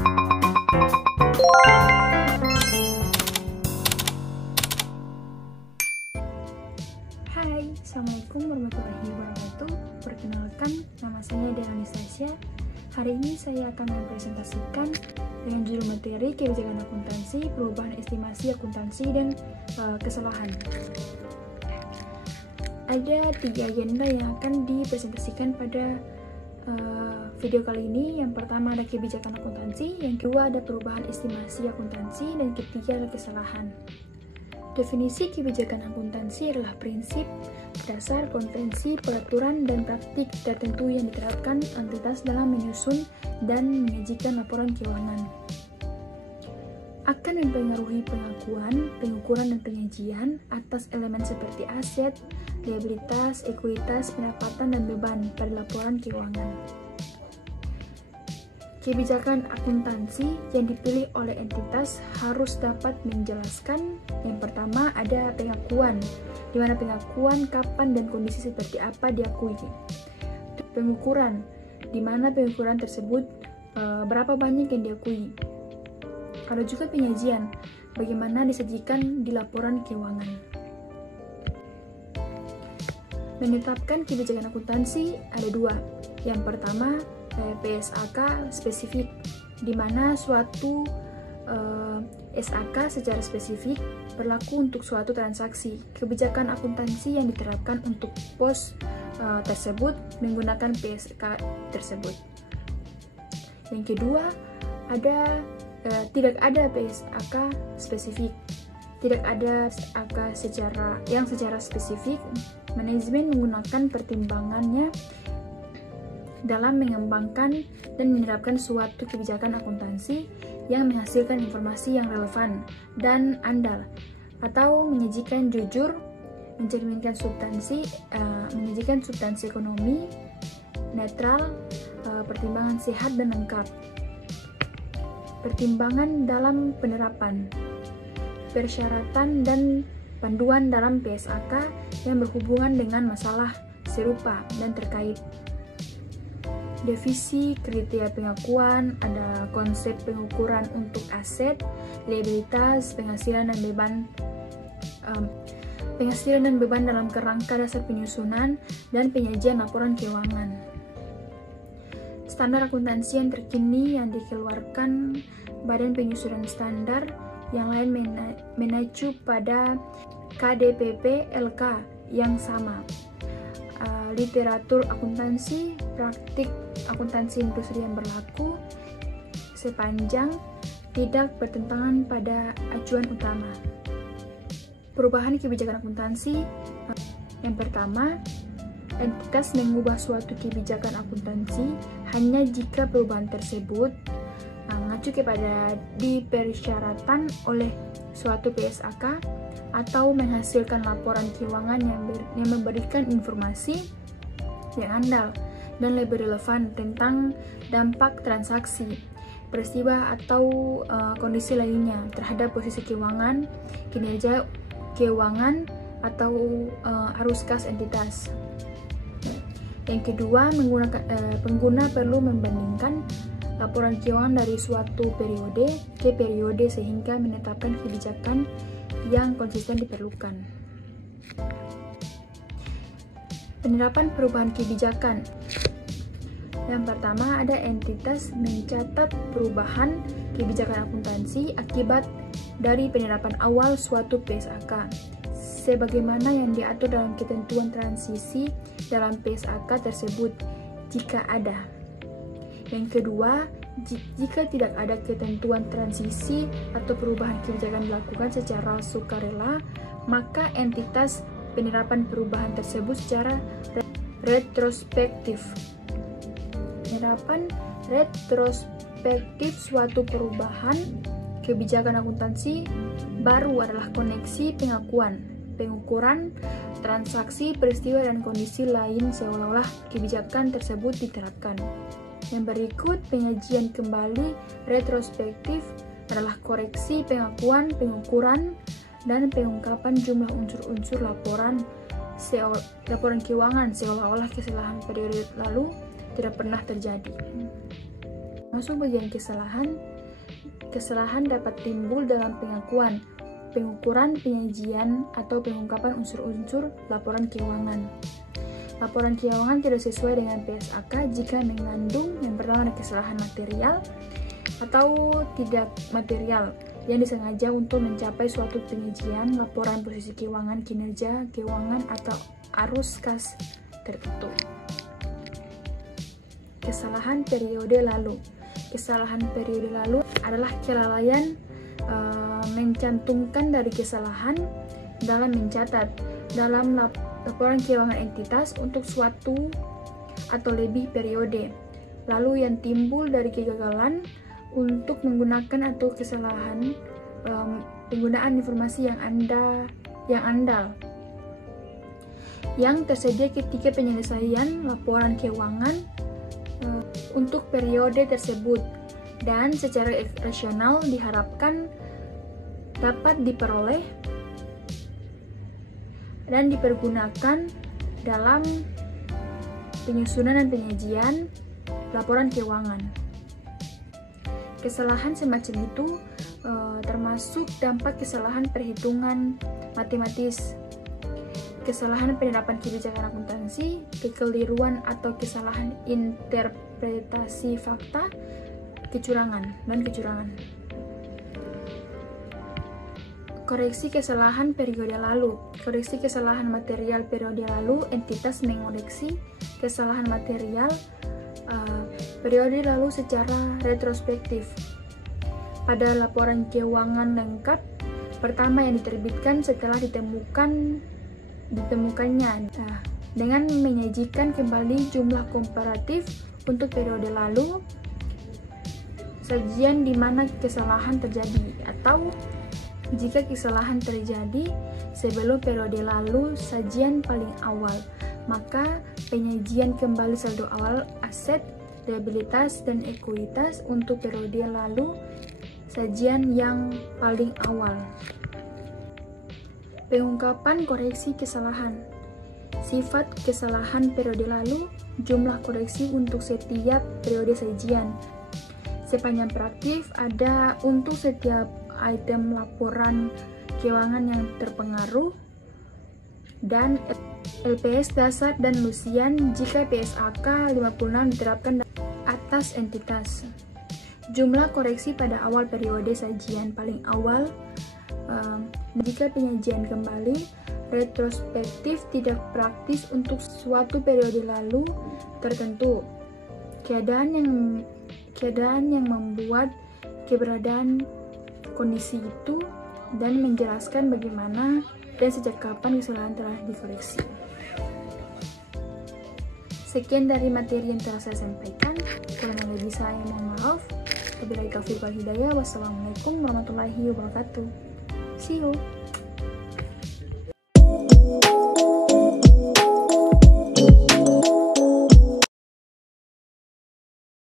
Hai, Assalamualaikum warahmatullahi wabarakatuh. Perkenalkan, nama saya Delani Sasya. Hari ini saya akan mempresentasikan dengan judul materi kebijakan akuntansi, perubahan estimasi akuntansi, dan kesalahan. Ada 3 agenda yang akan dipresentasikan pada video kali ini. Yang pertama ada kebijakan akuntansi, yang kedua ada perubahan estimasi akuntansi, dan ketiga adalah kesalahan. Definisi kebijakan akuntansi adalah prinsip, dasar, konvensi, peraturan, dan praktik tertentu yang diterapkan entitas dalam menyusun dan menyajikan laporan keuangan. Akan mempengaruhi pengakuan, pengukuran, dan penyajian atas elemen seperti aset, liabilitas, ekuitas, pendapatan, dan beban pada laporan keuangan. Kebijakan akuntansi yang dipilih oleh entitas harus dapat menjelaskan. Yang pertama ada pengakuan, di mana pengakuan kapan dan kondisi seperti apa diakui. Pengukuran, di mana pengukuran tersebut berapa banyak yang diakui. Ada juga penyajian, bagaimana disajikan di laporan keuangan. Menetapkan kebijakan akuntansi ada 2. Yang pertama PSAK spesifik, di mana suatu SAK secara spesifik berlaku untuk suatu transaksi. Kebijakan akuntansi yang diterapkan untuk pos tersebut menggunakan PSAK tersebut. Yang kedua, tidak ada PSAK spesifik. Tidak ada PSAK secara spesifik. Manajemen menggunakan pertimbangannya dalam mengembangkan dan menerapkan suatu kebijakan akuntansi yang menghasilkan informasi yang relevan dan andal, atau menyajikan jujur, mencerminkan menyajikan substansi ekonomi, netral, pertimbangan sehat dan lengkap. Pertimbangan dalam penerapan, persyaratan dan panduan dalam PSAK yang berhubungan dengan masalah serupa dan terkait. Definisi kriteria pengakuan, ada konsep pengukuran untuk aset, liabilitas, penghasilan dan beban dalam kerangka dasar penyusunan dan penyajian laporan keuangan. Standar akuntansi yang terkini yang dikeluarkan Badan Penyusunan Standar yang lain mengacu pada KDPP LK yang sama. Literatur akuntansi, praktik akuntansi industri yang berlaku sepanjang tidak bertentangan pada acuan utama. Perubahan kebijakan akuntansi. Yang pertama, entitas mengubah suatu kebijakan akuntansi hanya jika perubahan tersebut mengacu kepada dipersyaratkan oleh suatu PSAK atau menghasilkan laporan keuangan yang memberikan informasi yang andal dan lebih relevan tentang dampak transaksi, peristiwa atau kondisi lainnya terhadap posisi keuangan, kinerja keuangan, atau arus kas entitas. Yang kedua, pengguna perlu membandingkan laporan keuangan dari suatu periode ke periode sehingga menetapkan kebijakan yang konsisten diperlukan. Penerapan perubahan kebijakan. Yang pertama ada entitas mencatat perubahan kebijakan akuntansi akibat dari penerapan awal suatu PSAK sebagaimana yang diatur dalam ketentuan transisi dalam PSAK tersebut jika ada. Yang kedua, jika tidak ada ketentuan transisi atau perubahan kebijakan dilakukan secara sukarela, maka entitas penerapan perubahan tersebut secara retrospektif. Penerapan retrospektif suatu perubahan kebijakan akuntansi baru adalah koneksi pengakuan, pengukuran, transaksi, peristiwa, dan kondisi lain seolah-olah kebijakan tersebut diterapkan. Yang berikut, penyajian kembali retrospektif adalah koreksi pengakuan, pengukuran, dan pengungkapan jumlah unsur-unsur laporan keuangan seolah-olah kesalahan periode lalu tidak pernah terjadi. Termasuk bagian kesalahan. Kesalahan dapat timbul dalam pengakuan, pengukuran, penyajian, atau pengungkapan unsur-unsur laporan keuangan. Laporan keuangan tidak sesuai dengan PSAK jika mengandung yang pertama ada kesalahan material atau tidak material yang disengaja untuk mencapai suatu penyajian, laporan posisi keuangan, kinerja keuangan, atau arus kas tertentu. Kesalahan periode lalu. Kesalahan periode lalu adalah kelalaian mencantumkan dari kesalahan dalam mencatat dalam laporan keuangan entitas untuk suatu atau lebih periode, lalu yang timbul dari kegagalan untuk menggunakan atau kesalahan penggunaan informasi yang andal yang tersedia ketika penyelesaian laporan keuangan untuk periode tersebut, dan secara rasional diharapkan dapat diperoleh dan dipergunakan dalam penyusunan dan penyajian laporan keuangan. Kesalahan semacam itu termasuk dampak kesalahan perhitungan matematis, kesalahan penerapan kebijakan akuntansi, kekeliruan atau kesalahan interpretasi fakta, kecurangan. Koreksi kesalahan periode lalu. Koreksi kesalahan material periode lalu. Entitas mengoreksi kesalahan material periode lalu secara retrospektif. Pada laporan keuangan lengkap pertama yang diterbitkan setelah ditemukannya dengan menyajikan kembali jumlah komparatif untuk periode lalu, sajian di mana kesalahan terjadi, atau jika kesalahan terjadi sebelum periode lalu sajian paling awal, maka penyajian kembali saldo awal aset, liabilitas, dan ekuitas untuk periode lalu sajian yang paling awal. Pengungkapan koreksi kesalahan. Sifat kesalahan periode lalu, jumlah koreksi untuk setiap periode sajian. Sepanjang praktik ada untuk setiap item laporan keuangan yang terpengaruh, dan LPS dasar dan lusian jika PSAK 56 diterapkan atas entitas. Jumlah koreksi pada awal periode sajian paling awal. Jika penyajian kembali retrospektif tidak praktis untuk suatu periode lalu tertentu, keadaan yang membuat keberadaan kondisi itu, dan menjelaskan bagaimana dan sejak kapan kesalahan telah dikoreksi. Sekian dari materi yang telah saya sampaikan. Kurang lebih saya mohon maaf. Wabillahi taufiq wal hidayah. Wassalamualaikum warahmatullahi wabarakatuh. See you.